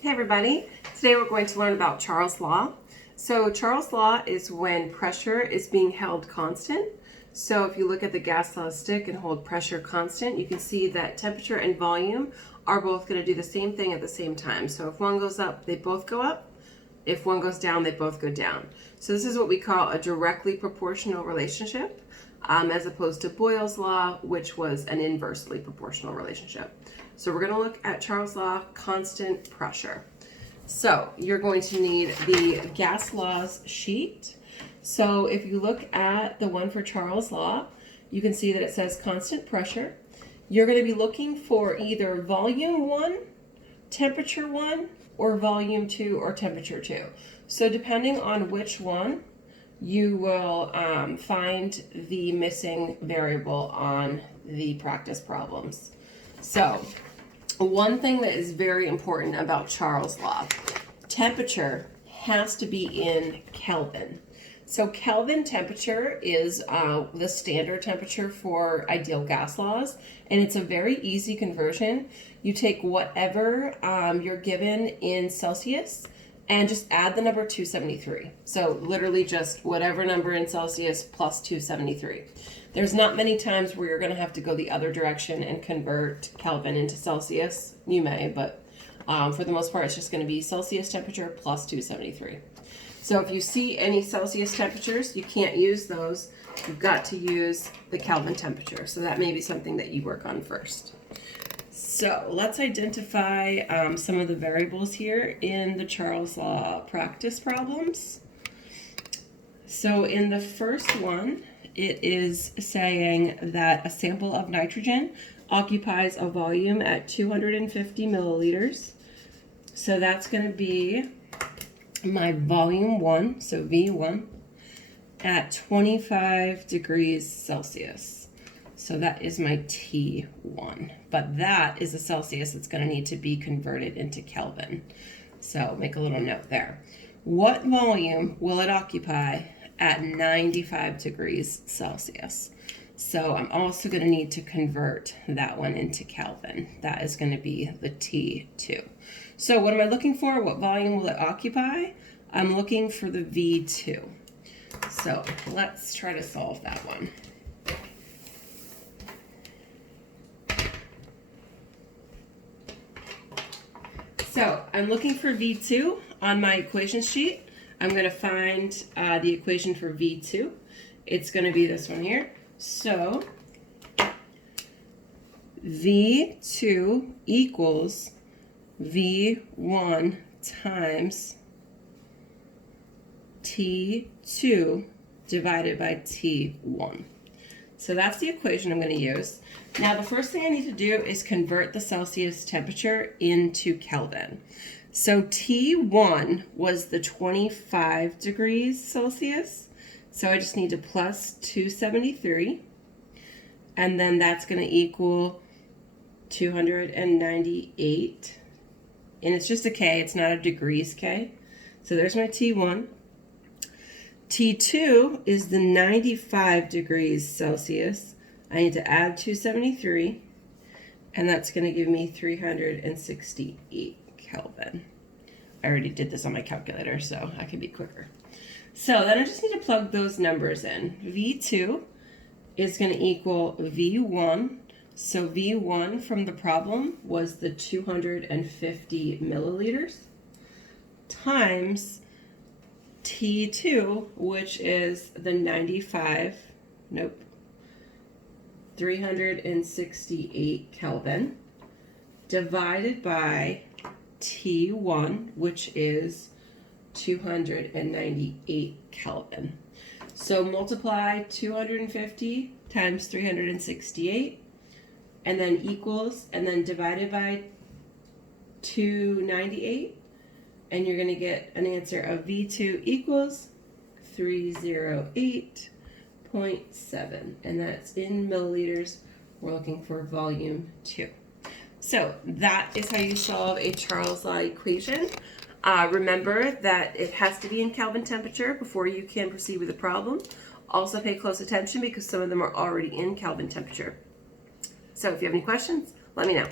Hey everybody, today we're going to learn about Charles' law. So Charles' law is when pressure is being held constant. So if you look at the gas law stick and hold pressure constant, you can see that temperature and volume are both going to do the same thing at the same time. So if one goes up, they both go up. If one goes down, they both go down. So this is what we call a directly proportional relationship, as opposed to Boyle's law, which was an inversely proportional relationship. So we're going to look at Charles' law, constant pressure. So you're going to need the gas laws sheet. So if you look at the one for Charles' law, you can see that it says constant pressure. You're going to be looking for either volume 1, temperature 1, or volume 2 or temperature 2. So depending on which one, you will find the missing variable on the practice problems. So one thing that is very important about Charles' law, temperature has to be in Kelvin. So Kelvin temperature is the standard temperature for ideal gas laws, and it's a very easy conversion. You take whatever you're given in Celsius and just add the number 273. So literally just whatever number in Celsius plus 273. There's not many times where you're going to have to go the other direction and convert Kelvin into Celsius. You may, but for the most part, it's just going to be Celsius temperature plus 273. So if you see any Celsius temperatures, you can't use those. You've got to use the Kelvin temperature. So that may be something that you work on first. So let's identify some of the variables here in the Charles' law practice problems. So in the first one, it is saying that a sample of nitrogen occupies a volume at 250 milliliters. So that's going to be my volume 1, so V1, at 25 degrees Celsius. So that is my T1. But that is a Celsius that's going to need to be converted into Kelvin. So make a little note there. What volume will it occupy at 95 degrees Celsius? So I'm also going to need to convert that one into Kelvin. That is going to be the T2. So what am I looking for? What volume will it occupy? I'm looking for the V2. So let's try to solve that one. So I'm looking for V2 on my equation sheet. I'm going to find the equation for V2. It's going to be this one here. So V2 equals V1 times T2 divided by T1. So that's the equation I'm going to use. Now the first thing I need to do is convert the Celsius temperature into Kelvin. So T1 was the 25 degrees Celsius. So I just need to plus 273. And then that's going to equal 298. And it's just a K, it's not a degrees K. So there's my T1. T2 is the 95 degrees Celsius. I need to add 273, and that's going to give me 368 Kelvin. I already did this on my calculator, so I can be quicker. So then I just need to plug those numbers in. V2 is going to equal V1. So V1 from the problem was the 250 milliliters times T2, which is the 368 Kelvin, divided by T1, which is 298 Kelvin. So multiply 250 times 368, and then equals, and then divided by 298, and you're going to get an answer of V2 equals 308.7, and that's in milliliters. We're looking for volume 2. So that is how you solve a Charles' law equation. Remember that it has to be in Kelvin temperature before you can proceed with the problem. Also pay close attention because some of them are already in Kelvin temperature. So if you have any questions, let me know.